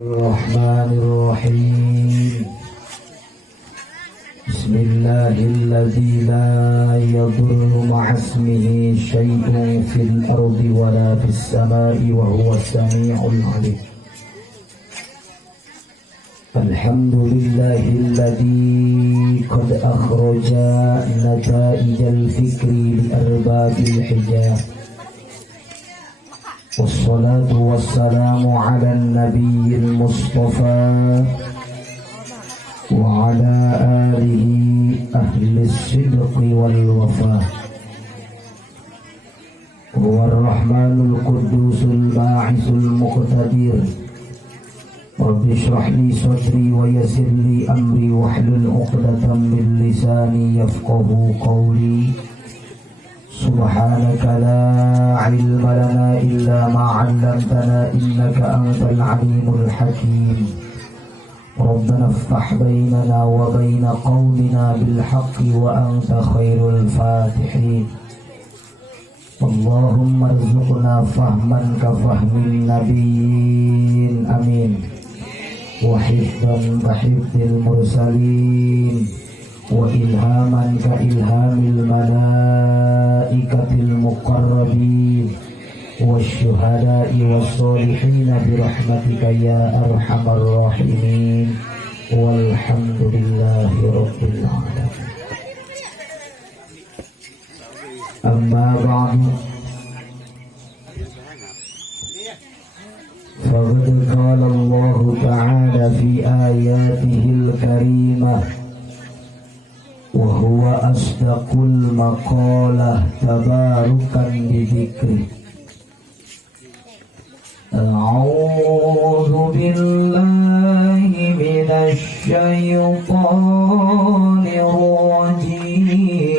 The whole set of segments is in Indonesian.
الرحمن الرحيم. بسم الله الذي لا يضر مع اسمه شيء في الأرض ولا في السماء وهو السميع العليم. الحمد لله الذي قد أخرج نتائج الفكر لأرباب الحجاب، والصلاة والسلام على النبي المصطفى وعلى آله أهل الصدق والوفاء. هو الرحمن القدوس الباعث المقتدر. رب اشرح لي صدري ويسر لي أمري واحلل عقدة من لساني يفقه قولي. سبحانك لا علم لنا إلا ما علمتنا إنك أنت العليم الحكيم. ربنا افتح بيننا وبين قومنا بالحق وأنت خير الفاتحين. اللهم ارزقنا فهما كفهم النبيين آمين، وحفظا كحفظ المرسلين، وإلهاما كإلهام الملائكة المقربين والشهداء والصالحين برحمتك يا أرحم الراحمين، والحمد لله رب العالمين. أما بعد، فقد قال الله تعالى في آياته الكريمة وهو أصدق المقالة تباركا بذكره. أعوذ بالله من الشيطان الرجيم.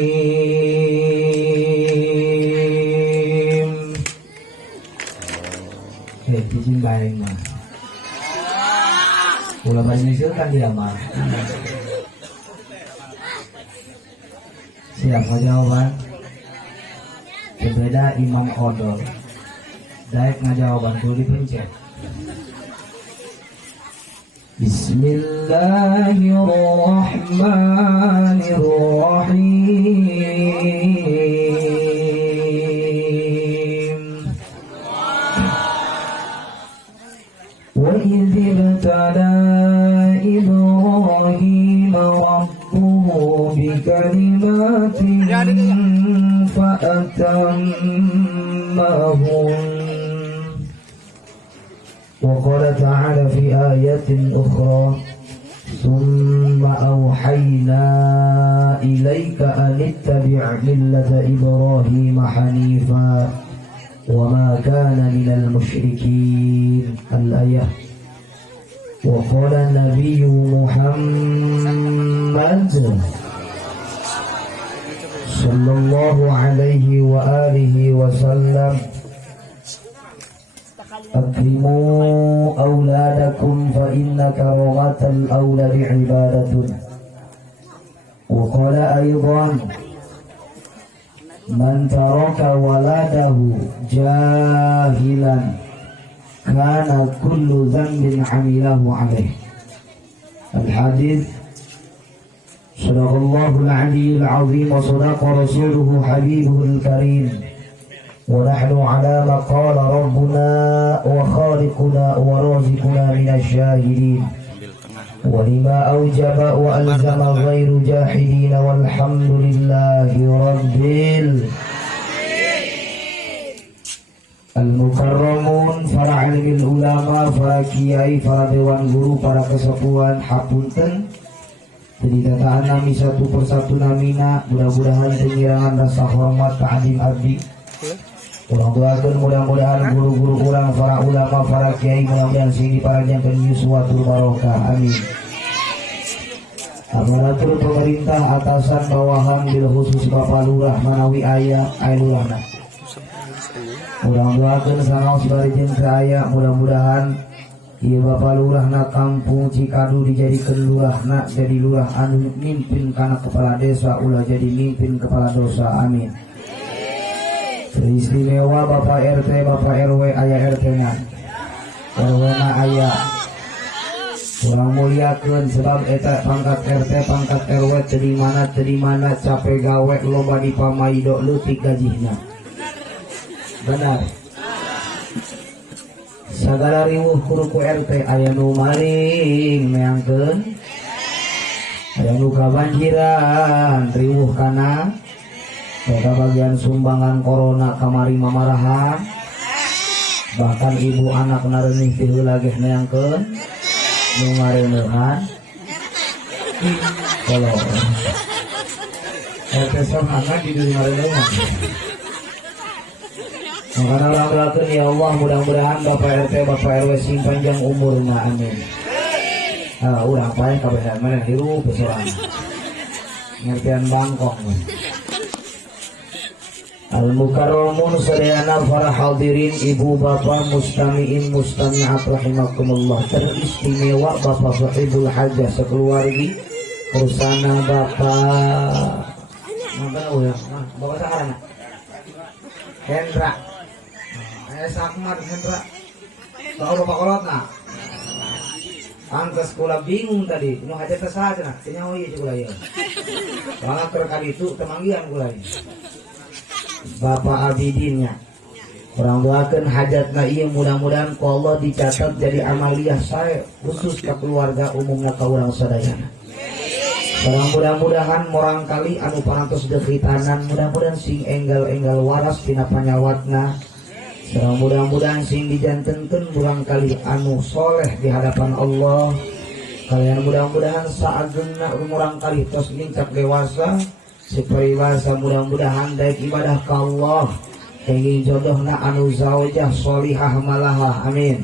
Izin baik mah. Ulama Indonesia kan dia mah. Siapa jawaban? Berbeda Imam Odol. Daik ngajawaban tuh dipencet. Bismillahirrahmanirrahim. Wa idh ibtala Ibrahim rabbuhu bikalimatin fa'atammahun. وقال تعالى في آيات أخرى ثم أوحينا إليك أن اتبع ملة إبراهيم حنيفا وما كان من المشركين الآية. وقال النبي محمد صلى الله عليه وآله وسلم أكرموا أولادكم فإن كرامة الأولاد عبادة. وقال أيضا من ترك ولده جاهلا كان كل ذنب عمله عليه. الحديث. صدق الله العلي العظيم وصدق رسوله حبيبه الكريم، ونحن على ما قال ربنا وخالقنا ورازقنا من الشاهدين، ولما أوجب وألزم غير جاحدين، والحمد لله رب المكرمون. Para alim ulama, para kiai, para dewan guru, para kesepuhan, hapunten ditataan nami satu persatu namina. Mudah-mudahan pengirangan rasa hormat ta'adim abdi orang doakan, mudah-mudahan guru-guru orang, para ulama, para kiai, mudah-mudahan sini para jangan yuswatul barokah amin. Aparatur pemerintah atasan bawahan bil khusus Bapak Lurah Manawi Ayah Ailulana, mudah-mudahan sanaos barijeun ke aya, mudah-mudahan ieu Bapak Lurah na kampung Cikadu dijadikan lurah na jadi lurah anu mimpin kana kepala desa, ulah jadi mimpin kepala dosa amin. Istimewa Bapak RT, Bapak RW, ayah RT nya RW na ayah Kurang muliakeun sebab eta pangkat RT pangkat RW teu di mana capek gawe loba dipamaido leutik gajihna. Benar. Sagala riweuh kudu ku RT aya nu maling meangkeun. Aya nu kabanjiran riweuh kana eta bagian sumbangan corona kamari mamarahan. Bahkan ibu anak nareunih ti heula ge neangkeun nu ngareuneuhan. Kalau RT sorangan di dunia ngareuneuhan. Makanya langgakeun ya Allah, mudah-mudahan Bapak RT Bapak RW sing panjang umurna, amin. Urang pae kabehan mana hirup besorangan. Ngertian bangkok. Al-mukarramun sadayana para hadirin, ibu bapak mustami'in mustami'at rahimakumullah. Teristimewa Bapak Sahibul Hajah sekeluargi bersama Bapak Bapak Sakarana Hendra Sakmar Hendra. Tahu Bapak Kolotna? Angkas kula bingung tadi, nu hajat saha cenah, teh nyaho ieu kula ieu. Bangga terkali itu temanggihan kula ieu. Bapak Abidinnya. Orang doakeun hajatna ieu mudah-mudahan ku Allah dicatat jadi amaliyah sae khusus ka keluarga umumna ka urang sadayana. Sareng mudah-mudahan morang kali anu parantos deukitanan mudah-mudahan sing enggal-enggal waras tina panyawatna. Sareng mudah-mudahan sing dijantenkeun urang kali anu soleh di hadapan Allah. Kalian mudah-mudahan saageuna urang kali tos lincak dewasa, seperibasa mudah-mudahan daek ibadah ka Allah. Kenging jodohna anu zaujah sholihah malaha, amin.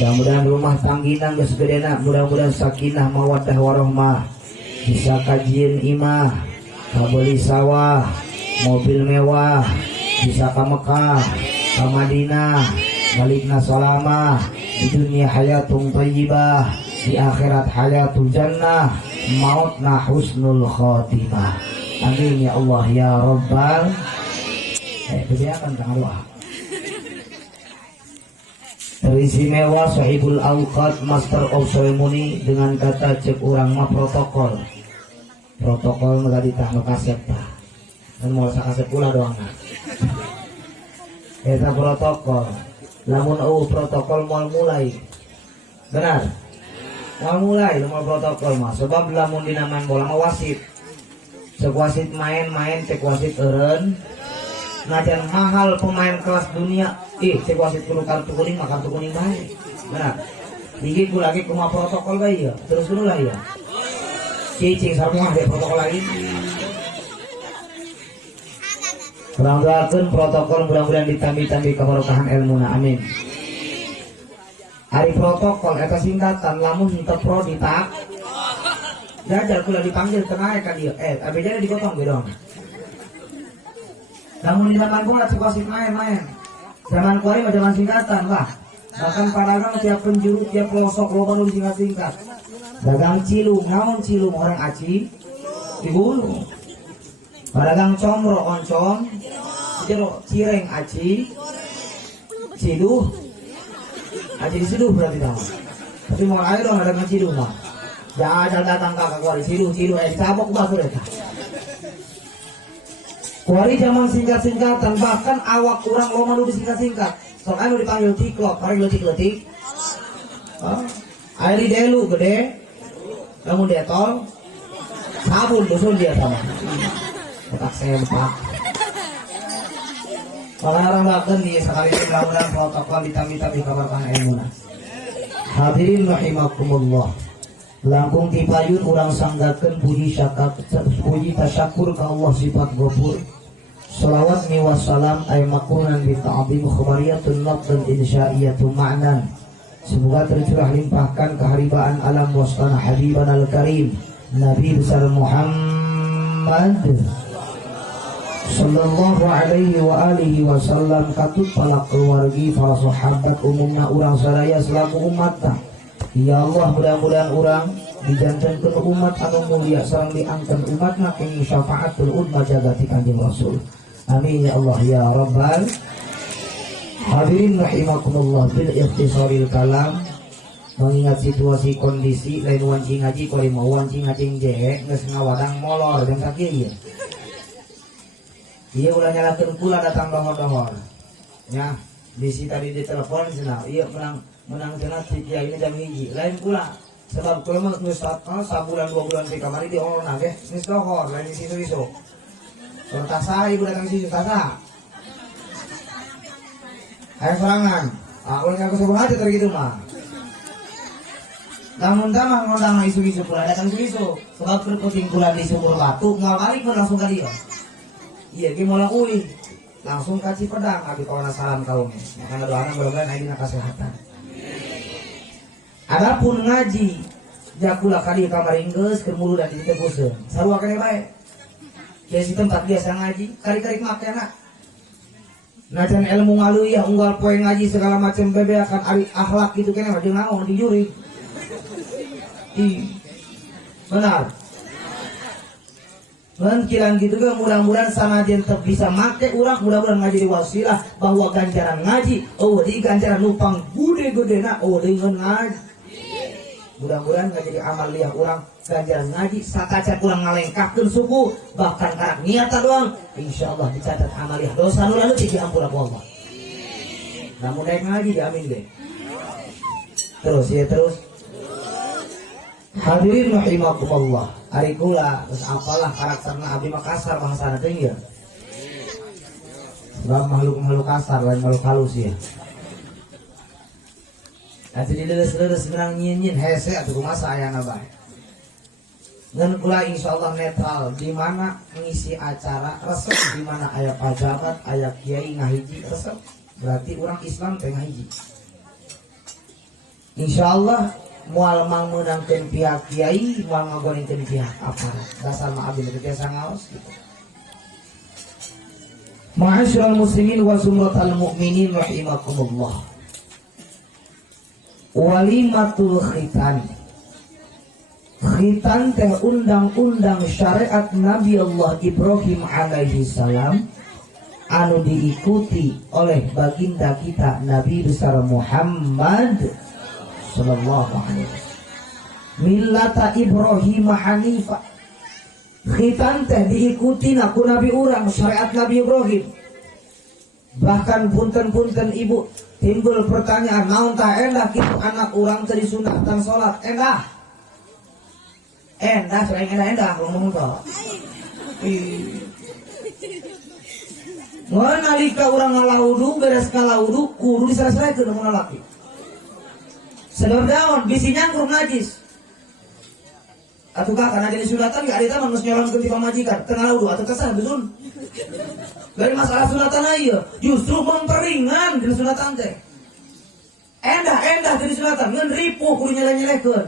Mudah-mudahan rumah tanggina geus gedena, mudah-mudahan sakinah mawaddah warahmah. Bisa kajian imah, kabeli sawah, mobil mewah, bisa ka Mekah, ka Madinah, balikna salamah, di dunia hayatun thayyibah, di akhirat hayatul jannah, mautna husnul khotimah. Amin ya Allah ya Rabbal. Kegiatan tengah doa. Teristimewa Sahibul Awqat Master of Ceremony dengan kata cek urang mah protokol. Protokol nggak ditah kaset tah. Dan mau kaset pula doang. Eta protokol. Lamun protokol mau mulai. Benar. Mau mulai mau protokol mah sebab lamun dinaman bola mah wasit. Cek wasit main-main cek wasit eureun. Najan mahal pemain kelas dunia, cek wasit kudu kartu kuning mah kartu kuning bae. Benar. Dikit ku lagi kumaha protokol bae ya. Terus dulu lah ya. Cicing sarua ada protokol lain. Kurang-kurangkeun protokol mudah-mudahan ditambi-tambi kabarokahan ilmuna, amin. Ari protokol eta singkatan lamun henteu pro ditak. Jajar kula dipanggil tengah ka dieu. Abejana digotong ge dong. Namun di zaman bola wasit main-main. Zaman kuari mah zaman singkatan lah. Bahkan padagang tiap penjuru tiap pelosok loba nu disingkat-singkat. Dagang cilung, naon cilung orang aci dibulu. Padagang comro oncom, jero cireng aci, ciduh. Aci disiduh berarti dah. Tapi mau air dong ada ciduh mah. Jangan datang kakak kuari ciduh sabok batur eta. Kuari zaman singkat-singkatan, bahkan awak kurang loma nu disingkat-singkat. Soalnya nu dipanggil tiklop, karek leutik-leutik. Air di delu gede, namun detol, sabun dusun dia sama. Otak sempak. Kalau orang bahkan di sekali ini mudah-mudahan protokol ditambi-tambi kabarkan ilmuna. Hadirin rahimakumullah. Langkung tipayun urang sanggakeun puji tasyakur ka Allah sifat ghafur. Salawat ni wassalam ay makunan bi ta'zim khabariyatun lafzan insya'iyatun ma'nan. Semoga tercurah limpahkan keharibaan alam wasana habiban al-karim Nabi besar Muhammad sallallahu alaihi wa alihi wasallam katut para keluargi para sahabat umumna urang sadaya selaku umatna. Ya Allah mudah-mudahan urang dijantankeun umat anu mulia sareng diangkeun umatna ing syafaatul umma jagati Kanjeng Rasul. Amin ya Allah ya Rabbal. Hadirin rahimakumullah, bil ikhtisaril kalam mengingat situasi kondisi lain wancing ngaji kalau mau wancing ngaji jehe nges ngawadang molor dan kaki ya iya ulah nyalakan kula datang dohor-dohor ya bisi tadi di telepon sana iya menang sana tiga ini jam hiji lain pula sebab kula mah geus sabulan 2 bulan di kamari di orang nage geus dohor lain di situ iso kertas saya ibu datang situ tasa ayo serangan ulah ngaku sebut aja tergitu mah namun tamang ngondang isu-isu pula datang isu-isu sebab berkuting pula di sumur batu nggak balik pun langsung kali ya iya gimana ui langsung kasih pedang abi kawan salam kaum makanya doanya mudah-mudahan ayeuna kesehatan adapun ngaji jakula kali kamari geus keur mulu dan diteguseun sarua kene bae kieu si tempat biasa ngaji kari-kari makena najan ilmu ngaluy ya unggal poe ngaji segala macam bebeakan ari akhlak gitu kene mah jeung naon di juri benar kilang gitu kan mudah-mudahan sama dia tetap bisa make urang mudah-mudahan ngaji di wasilah bahwa ganjaran ngaji di ganjaran nupang gede-gede na dengan ngaji mudah-mudahan ngaji di amal liah urang ganjaran ngaji sakacat urang ngalengkahkeun suku bahkan karak niatan doang insyaallah dicatat amal liah dosa nu lalu diampura ku Allah namun naik ngaji diamin deh terus hadirin rahimakumullah ari kula geus apalah karakterna abdi Makassar bahasana teh ya sebab makhluk kasar lain makhluk halus ya atuh dileres-leres menang nyin-nyin hese atuh kumaha saayana bae ngan kula insyaallah netral di mana mengisi acara resep di mana aya pajabat aya kiai ngahiji resep berarti orang Islam teh ngahiji insyaallah mual mang menangkan pihak kiai mual ngagolengkeun pihak aparat dasar mah abdi teh tiasa ngaos gitu ma'asyiral muslimin wa zumratal mu'minin rahimakumullah walimatul khitan teh undang-undang syariat Nabi Allah Ibrahim alaihi salam anu diikuti oleh baginda kita Nabi besar Muhammad sallallahu alaihi wasallam millata Ibrahim hanifa khitan teh diikuti ku Nabi urang syariat Nabi Ibrahim bahkan punten-punten ibu timbul pertanyaan naon tah endah kitu anak urang teh disunatan salat endah selain endah ngomong teh nalika urang ngalaudu beres ngalaudu kudu diselesaikeun mun lalaki sebab daun bisi nyangkruk najis atuh kakak karena jadi sunatan gak ada taman nyolongkeun ti pamajikan teu ngalaudu atuh kesah besun dari masalah sunatan ieu justru memperingan di sunatan teh endah jadi sunatan ngeun ripuh kudu nyele-nyelekeun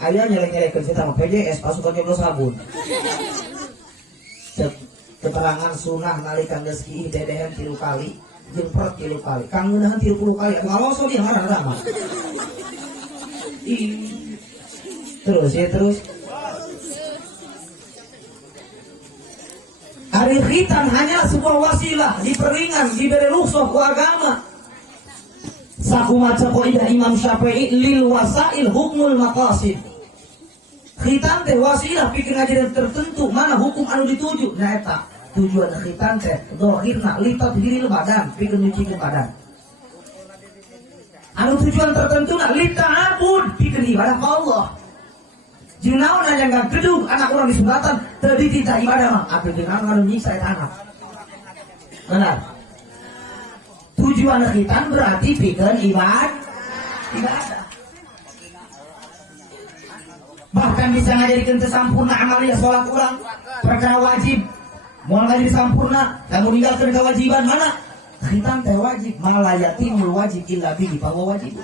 aya nyele-nyelekeun kita mah PJS pasukan jeblos sabun keterangan sunah nalika geus kieu dedehen 3 kali jeung per 3 kali kang ngeunaheun 30 kali atuh ngaloso dia ngaran mah terus hari khitan hanya sebuah wasilah diperingan diberi rukhsah ku agama sakumaha qaidah Imam Syafi'i lil wasail hukmul maqasid khitan teh wasilah pikeun ngajaran tertentu mana hukum anu dituju nah eta tujuan khitan teh zahirna litat diril badan pikeun nyucikeun badan anu tujuan tertentu na lita'abud pikeun ibadah ka Allah jeung naon anya gedung anak urang di sunatan teu dititah ibadah mah atuh jeung naon anu nyiksa eta anak benar tujuan khitan berarti pikeun ibadah bahkan bisa ngajarikeun teu sampurna amalia salat urang perkara wajib moal ngaji sampurna lamun ninggalkeun kewajiban mana khitan teh wajib malayatimul wajib illa bihi bahwa wajib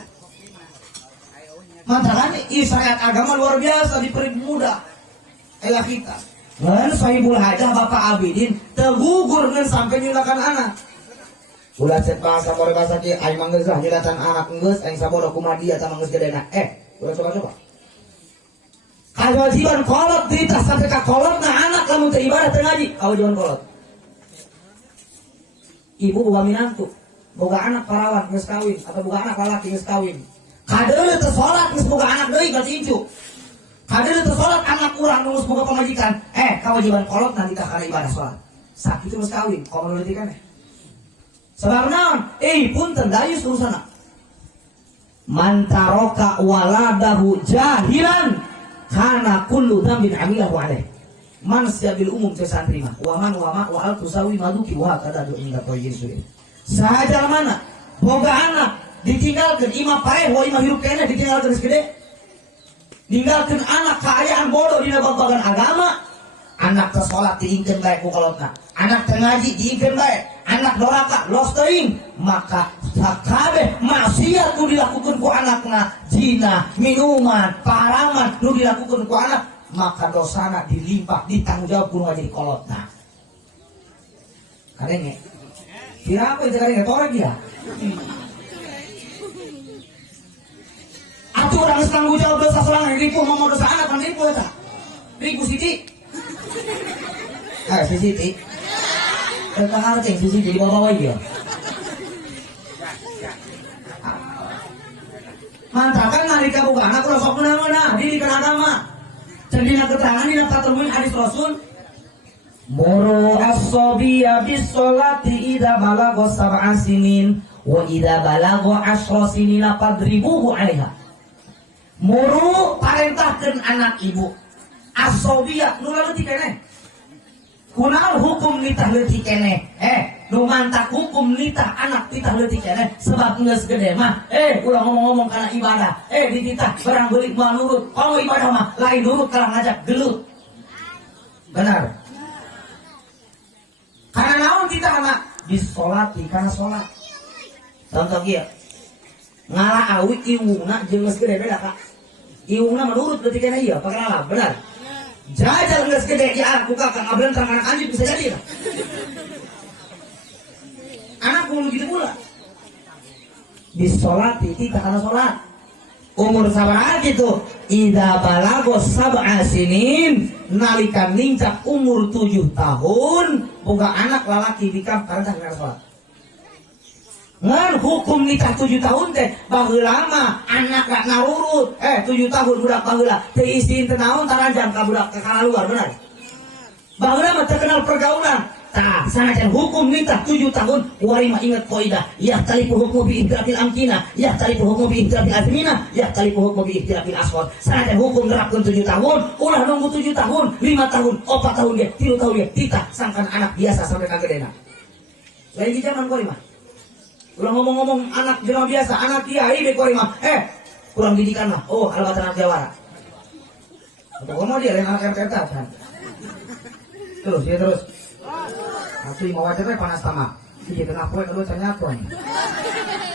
mantaran syariat agama luar biasa dipermudah elah kita ngan sahibul hajah bapak abidin tegugur ngan sampai nyulakan anak ulah cek bahasa more bahasa kieu aing mah geus nyulatan anak geus aing sabodo kumaha dia tah geus gedena ulah coba kewajiban kolot ditah sampai ka kolotna anak lamun teu ibadah teu ngaji kewajiban kolot ibu boga minantu boga anak parawat geus kawin atau boga anak lalaki geus kawin. Kadeuleu teu salat geus boga anak deui berarti incu. Kadeuleu teu salat anak urang geus boga pamajikan. Kewajiban kolot nanti kana ibadah salat. Sakitu geus kawin, komo leutik kana. Sebab naon? Punten dayus urusana. Man taraka waladahu jahilan kana kullu dzambin amilahu alaih. Man siabil umum teu santri mah. Wa al tusawi maduki wa kada do inda toyir sulit. Sahaja mana? Boga anak ditinggalkeun imah pareh wa imah hirup kene ditinggalkeun geus gede. Ninggalkeun anak kaayaan bodoh dina babagan agama. Anak ke salat diingkeun bae ku kolotna. Anak teu ngaji diingkeun bae. Anak doraka los teuing. Maka sakabeh maksiat nu dilakukeun ku anakna, zina, minuman, paraman nu dilakukeun ku anak, maka dosana dilimpah ditanggung jawab ku jadi kolotna. Kadenge. Kira apa itu kadenge torek ya? Atuh urang geus tanggung jawab dosa sorangan ripuh mah dosa anak kan ripuh eta. Ripuh Siti. Si Siti. Eta harteng si Siti di bawah ieu. Mantakan nalika boga anak ulah sok meunang didikan agama. Cendina keterangan dina paturun hadis Rasul. Muru as-sabiya bis-sholati idza balagha sab'a sinin wa idza balagha 10 sinina fadribuhu 'alaiha. Muru parentahkeun anak ibu. As-sabiya nu leutik keneh. Kunaon hukum nitah leutik keneh? Nu mantak hukum nitah anak titah leutik keneh sebab geus gede mah. Ulah ngomong-ngomong kana ibadah. Dititah barang beulik moal nurut. Kalau ibadah mah lain nurut kalah ngajak gelut. Benar. Karena naon titah anak disolati kana salat. Contoh kieu. Ngala awi iwungna jeung geus gede beda Kak. Iwungna menurut leutik keneh ieu pakalala, benar. Jajal geus gede ya aku kakak ngablan terang anak anjing bisa jadi. Anak kudu gitu pula. Disolati titah kana salat. Umur sabaraha gitu? Idza balagha sab'a sinin, nalika nincak umur 7 tahun, boga anak lalaki bikam karena kana salat. Ngan hukum nikah 7 tahun teh baheula mah anak gak narurut. 7 tahun budak baheula teu isin teu naon taranjang ka budak ka luar benar. Baheula mah terkenal pergaulan. Tah sanajan hukum nikah 7 tahun wari mah ingat kaidah ya talifu hukmu bi ihtirafil amkina ya talifu hukmu bi ihtirafil azmina ya talifu hukmu bi ihtirafil ashhar. Sanajan hukum nerapkeun 7 tahun ulah nunggu 7 tahun 5 tahun 4 tahun ge 3 tahun ge titah sangkan anak biasa sampai ka gedena. Lain di zaman kori mah ulah ngomong-ngomong anak jelema biasa, anak kiai be kori mah. Kurang didikan mah. Albat anak Jawara. Atau mau dia lain anak RT kan. Terus ya terus. Asli mau wajar panas tamak. Iya tengah poe kalau tanya tuan.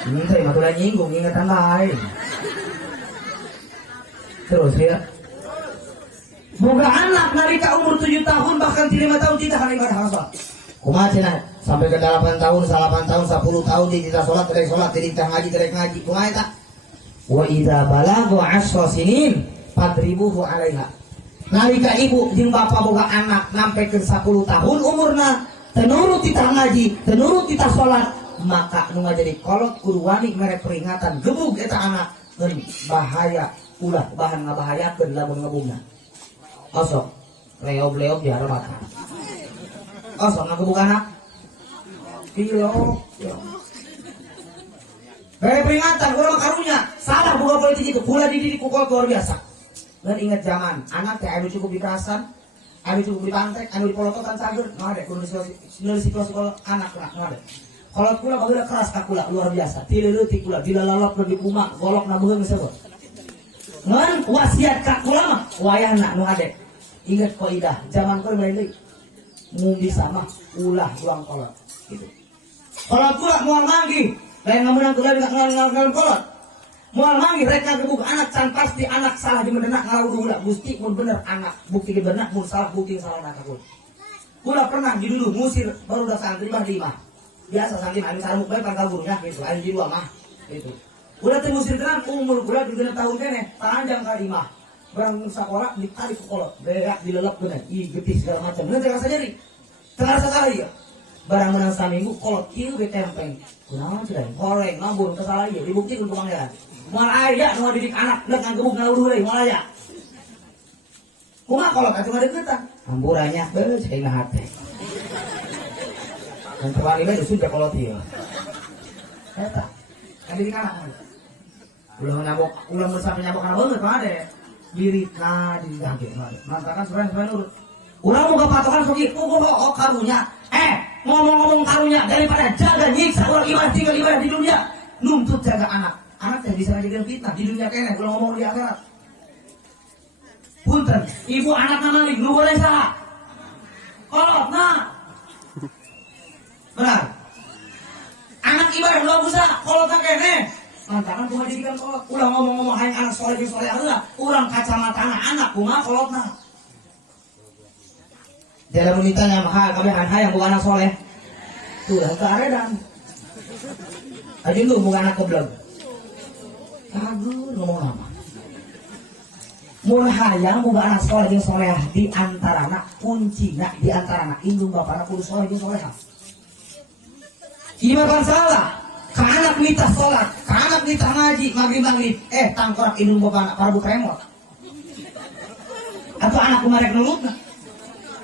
Ini teh mah tulah nyinggung ingatan lain. Terus ya. Boga anak nalika umur 7 tahun bahkan 5 tahun tidak akan ibadah salat. Kumaha cenah? Sampai ke 8 tahun, 8 tahun, 10 tahun di kita salat, terek salat, terek ngaji, kumaha eta? Wa idza balagha 10 sinin fadribuhu 'alaiha. Nalika ibu jeung bapa boga anak nampekeun 10 tahun umurna, teu nurut titah ngaji, teu nurut titah salat, maka nu ngajadi kolot kudu wani mere peringatan gebug eta anak ngeun bahaya ulah bahan ngabahayakeun lamun ngebugna. Osok leob-leob diharap. Osok ngagebug anak. Iya. Dari peringatan, kurang karunya salah buka politik itu, pula dididik kukol luar biasa. Dan ingat zaman, anak teh anu cukup dikerasan, anu cukup dipantek, anu dipolotokan cager, nggak ada. Kudu situasi kalau anak lah, nggak ada. Kalau kula bageula keras kakula luar biasa, tileutik kula, dilalap lebih kumak, golok nabuheun disebut. Ngan wasiat kakula mah, wayahna nu ade. Ingat kaidah, zaman kula mulai deui. Mun bisa mah ulah ulang kolot. Gitu. Kolot kula moal manggi, lain ngameunang kula ngalanggalkeun kolot. Moal manggi rek ngagebug anak can pasti anak salah di mendenak ngalaudeuh ulah gusti mun bener anak bukti bener mun salah bukti salah anak kula. Kula pernah diduluh ngusir baru da santri mah di imah. Biasa santri mah anu sarmuk bae pangkal gurunya gitu, anu di dua mah gitu. Kula teh ngusir tenan umur kula 3 tahun keneh, panjang ka imah. Barang sakola ditarik ke kolot, berak dilelep bener, getih segala macam. Bener terasa jadi. Terasa salah ieu. barang menang saminggu kolot kieu ge tempeng kunaon cenah goreng ngabur kesalahan ieu dibuktikan ku pangeran moal aya nu didik anak deuk nggebuk ngawuruh deui moal aya kumaha kolot atuh ngadeuketan amburanya beus cai na hate dan tewali mah dusun kolot ieu eta ngadidik anak ulah nyabok ulah sampai nyabok kana beungeut mah ade dirika digage mantakan sebenarnya nurut urang boga patokan sok ieu kumaha karunya ngomong-ngomong karunya daripada jaga nyiksa orang ibadah di dunia nuntut jaga anak teh bisa jadi fitnah di dunia kene kalau ngomong di akhirat punten ibu anak maling nu boleh saha kolot nah benar anak ibadah lu usah kolot kene mantangan kumaha jadikan kolot ulah ngomong-ngomong hayang anak soleh jeung soleh heula urang kacamatana anak kumaha kolotna dalam ditanya mah kabeh hayang bukan anak soleh. Tuh dah karedan. Aja lu bukan anak goblok. Aduh ngomong apa? Mun hayang bukan anak soleh jeung soleh di antarana kuncina di antarana indung bapana kudu soleh jeung soleha. Ieu mah salah. Ka anak nitah salat, ka anak nitah ngaji, magrib tangkorak indung bapana para bukremot. Atau anak kumarek nurutna.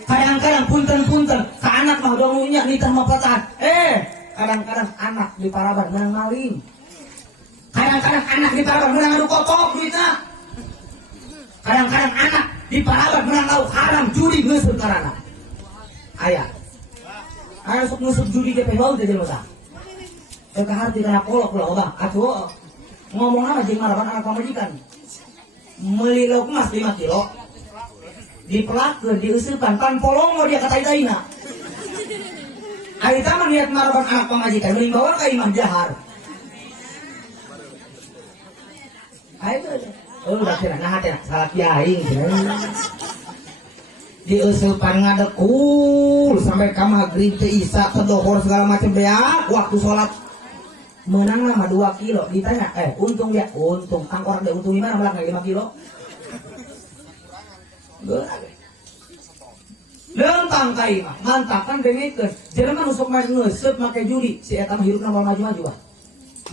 Kadang-kadang punten ke anak mah dongunya nitah mapatan kadang-kadang anak di paraban menang maling kadang-kadang anak di paraban menang adu kotok duitna kadang-kadang anak di paraban menang lauk haram judi ngeuseut karana aya sok ngeuseut judi ge teh bau teh jelema tah teu kaharti kana kolok ulah Bang atuh ngomong apa jeung maraban anak pamajikan meuli lauk emas 5 kilo dipelakeun dieuseupkan pan polongo dia kata daina. Ari tah niat maraban anak pamajikan mending bawa ka imah jahar. Ayo udah kira nah teh salah kiai. Dieuseupkan ngadekul sampai ka magrib teh isya teh dohor segala macam beak waktu salat menang mah 2 kilo ditanya untung tangkorak dia untung gimana malah 5 kilo. Lentang kai mah mantakan dengikeun jelema nu sok main ngeuseup make judi si eta mah hirupna moal maju-maju ah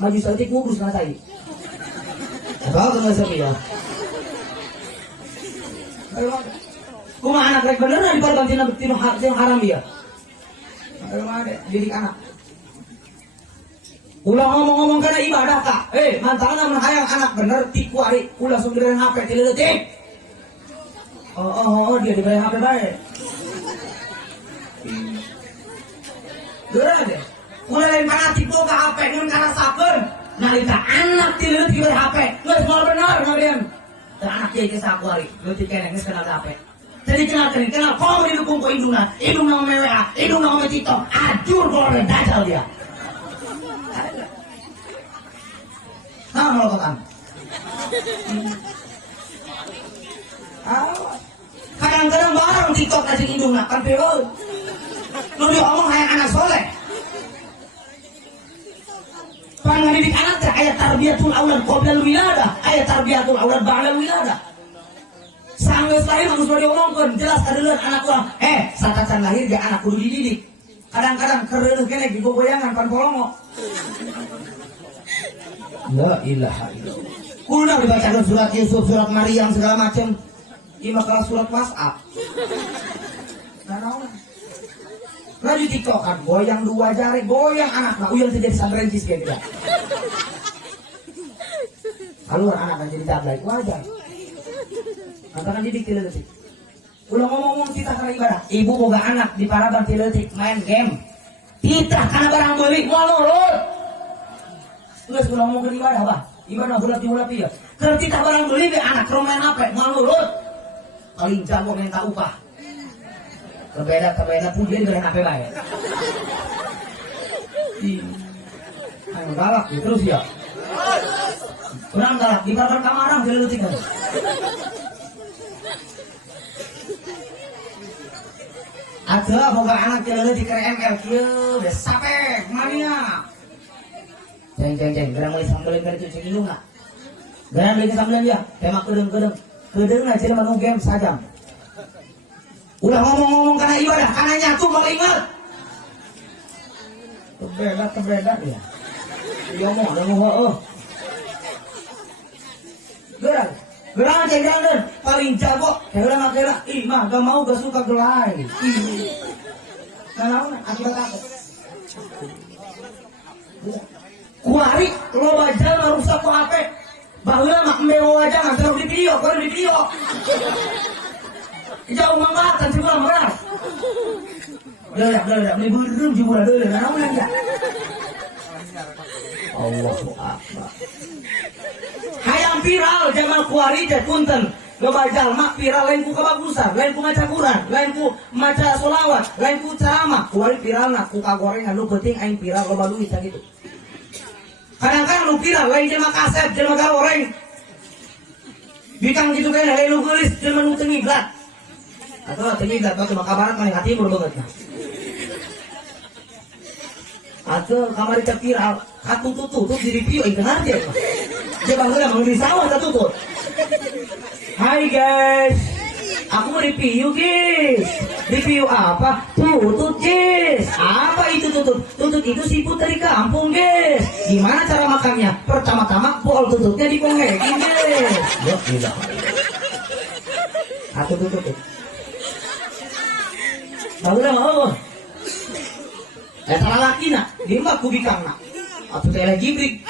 maju saeutik ngubrus kana tai apa ngeuseup ya kumaha anak rek bener di korban tinu haram dia ayo mah didik anak ulah ngomong-ngomong kana ibadah kak mantakan mun hayang anak bener tiku ari ulah sok direun HP ti leutik Oh, dia diberi HP baik. Geura deh. Mulai lain fanatik boga HP mun kana sakeun. Nalika anak ti leutik diberi HP, geus moal bener ngadian. Teu anak ieu ge sakuari, leutik keneh geus kenal HP. Jadi kenal kau didukung ku indungna meweha, indungna ome TikTok, ajur kolor dajal dia. Nah, molokotan. Kadang-kadang barang TikTok aja indungna kan peweut. Nu diomong hayang anak soleh. Pan ngadidik anak teh aya tarbiyatul aulad qoblal wiladah, aya tarbiyatul aulad ba'dal wiladah. Sanggeus lahir geus diomongkeun jelas kadeuleun anak urang. Satacan lahir ge anak kudu dididik. Kadang-kadang kereuleuh keneh digogoyangan pan polongo. La ilaha illallah. Kudu dibacakeun surat Yusuf, surat Maryam segala macam. Ima kelas surat WhatsApp. Nah, naon? Lagi TikTok kan, goyang 2 jari, goyang anak, nah uyang jadi sambrencis kayak gitu. Kalau anak kan jadi jablay, wajar. Katakan didik tileutik. Ulah ngomong kita kana ibadah. Ibu boga anak di paraban tileutik main game. Kita kana barang beuli moal nurut. Geus ulah ngomong ke ibadah, Bah. Ibadah bulat-bulat ieu. Keur kita barang beuli be anak main HP moal nurut. Paling jago minta upah. Kebeda pujian dengan HP baik. Ayo galak ya terus ya. Kurang galak di barbar kamarang dileutik kan. Ada boga anak dileutik ke ML kieu geus sapek mania. Jeng gerang meuli sambeleun ka ditu cing indungna. Gerang meuli sambeleun dia, tema kedeung aja manu game saja. Udah ngomong-ngomong karena ibadah, karena nyatu mau ingat. Terbeda ya. Iya mau ada mau Gerang aja gerang paling jago. Gerang akhirnya, mah gak mau gak suka gelai. Kenapa? Akibat apa? Kuari lo wajah merusak ku HP. Bahula mak meo wajah nggak terus di video, baru di video. Jauh mangatan sih gua merah. Udah, beli belum juga dulu, kenapa nanya? Allahu Akbar. Hayang viral zaman kuari teh punten. Loba jalma viral lain ku kebagusan, lain ku maca Quran, lain ku maca sholawat, lain ku ceramah. Kuari viralna ku kagorengan lu penting aing viral loba duit gitu. Kadang-kadang lu viral lain jelema kaset, jelema goreng. Bikang gitu kan lain lu geulis jelema nu teu ngiblat. Atau teu ngiblat mah kabarat mah hati buru banget. Atau kamari teh viral, atuh tutup di review ieu benar dia. Dia baheula mah di sawah tutup. Hai guys, aku mau review guys. Review apa? Tutut guys. Apa itu tutut? Tutut itu siput dari kampung guys. Gimana cara makannya? Pertama-tama pol tututnya dipongekin guys. Yuk, tidak. Aku tutut. Tahu dah mau? Salah laki nak, dia mah kubikang nak. Atau teh jibrik.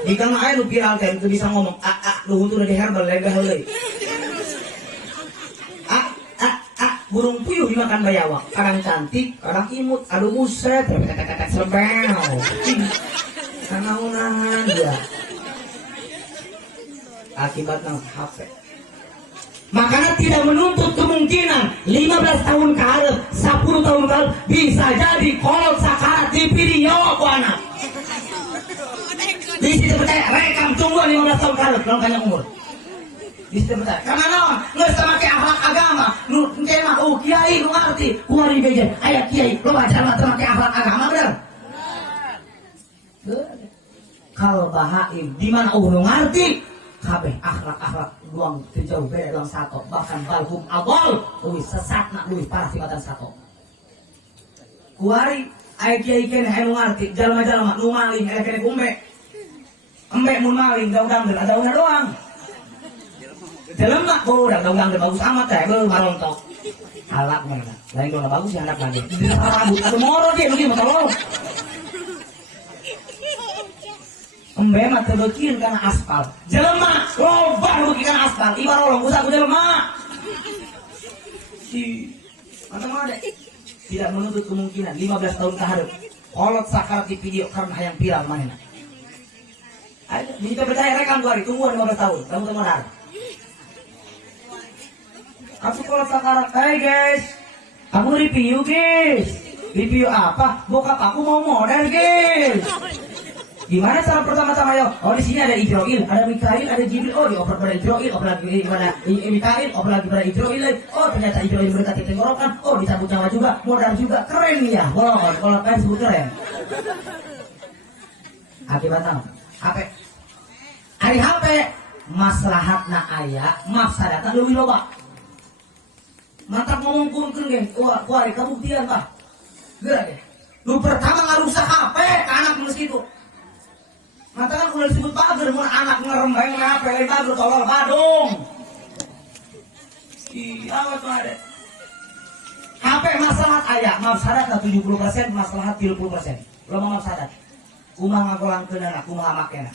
Bikang aja lu viral teh, lu bisa ngomong. Lu untuk dari herbal lega heuleuy. Burung puyuh dimakan bayawak, kadang cantik, kadang imut, aduh muset, tetek sebel, karena unahan dia. Akibatnya HP. Makanya tidak menuntut kemungkinan 15 tahun ke hareup, 10 tahun ke hareup bisa jadi kolot sakarat di video ku anak. Di situ percaya rekam tunggu 15 tahun ke hareup kalau banyak umur. Bisa betul. Karena naon? Nggak sama kayak akhlak agama. Nu tema kiai nu ngerti. Kuari beja. Ayat kiai lo baca mah sama kayak akhlak agama bener. Kalau bahaim di mana nu ngerti? Kabeh akhlak luang jauh beda dalam satu. Bahkan balhum abal. Uwi sesat nak uwi parah sifatan satu. Kuari ayat kiai kene nu ngerti. Jalma-jalma nu maling kene umbe. Embe mun maling gaudang ada una doang. Dalam mak udah gaung bagus amat ya, gue marontok. Alak mana? Lain kalau bagus ya anak lagi. Rambut atau moro dia begini motor. Embe mah terbekin karena aspal. Jelema loba bekin karena aspal. Ibarat orang usah aku jelema. Mantap ada. Tidak menuntut kemungkinan 15 tahun ke hareup. Kolot sakarat di video karena hayang viral mana? Ayo, minta percaya rekam gua tunggu 15 tahun. Kamu temenan. Aku kalau sakarat, hey guys, aku review guys. Review apa? Bokap aku mau model guys. Gimana cara pertama-tama yo? Oh di sini ada Israil, ada Mikail, ada Jibril. Oh dioper pada Israil, oper lagi pada Mikail, oper lagi pada Israil. Oh ternyata Israil mendekati tenggorokan. Oh dicabut nyawa juga, modal juga, keren ya. Kalau kan sebut keren. Akibatnya HP. Hari HP maslahatna aya, mafsadatna leuwih loba. Mantap ngomong kurun gen, kuari kabuktian bah. Gerak ya. Lu pertama ngarusak HP, anak mulus gitu. Mata kan udah disebut bager, mun anak ngerembeng HP lain bager tolol badung. Iya, apa ada? HP maslahat aya, mafsadat 70%, maslahat 30%. Lo mau mafsadat. Kumaha ngagolangkeun anak, kumaha makena.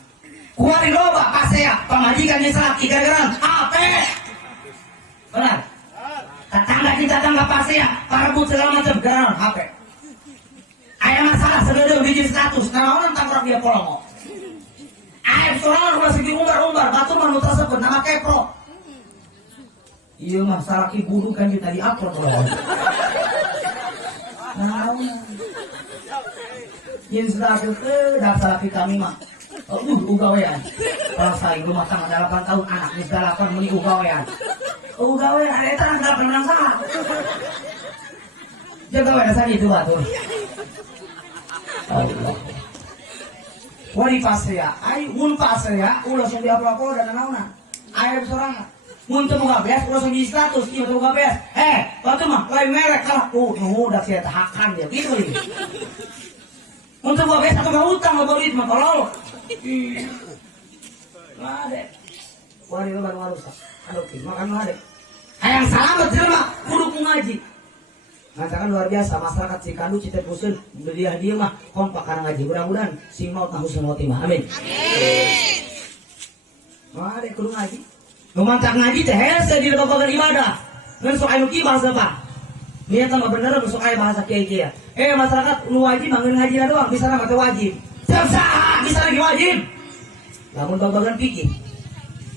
Kuari loba pasea, pamajikan ge salaki gara-gara HP. Benar? Tetangga pasti ya, parebut segala macam gara HP. Ayah masalah sebenernya bikin status, karena orang tangkap dia polong. Ayah soalnya udah segi umbar, batur manu tersebut nama kepro. Iya mah salah ibu kan kita diupload loh. Nah, yang status dasar kami mah. Ugawean. Selesai rumah tangga 8 tahun anak di 8 meni ugawean. Ugawean ada tanah 8 menang sama. Jaga wae dasar itu batu. Allah. Wali pasya, ai mun pasya, ulah sing diaplo dan naona. Ai sorangan. Mun teu boga beas, ulah sing di status, ieu teu boga beas. Batu mah lain merek kalah. Udah sia tahakan dia gitu. Untuk gua biasa tukang utang lo duit mah tolol. Ada. Wari lo baru harus. Aduh, makan mah ada. Hayang salamet jelema kudu ku ngaji. Ngacakan luar biasa masyarakat Cikandu Citepuseun dia mah kompak karena ngaji. Mudah-mudahan si maut husnul khotimah. Amin. Wah, ada kudu ngaji. Nu mantap ngaji teh hese di babagan ibadah. Ngan sok anu kibah apa? Niat mah bener sok aya bahasa kiai-kiai. Masyarakat nu wajib mangeun ngaji doang, bisa mah teh wajib. Tiap saat bisa lagi wajib. Lamun babagan fikih.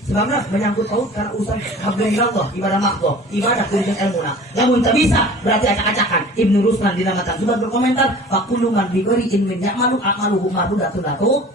Sebabna menyangkut paut karena urusan hablillah, ibadah makhluk, ibadah kudu ilmuna. Lamun tak bisa, berarti acak-acakan. Ibnu Ruslan di nama Tanzubat berkomentar, faqullu man bi ghairi ilmin ya'malu a'maluhu mardudatun latu.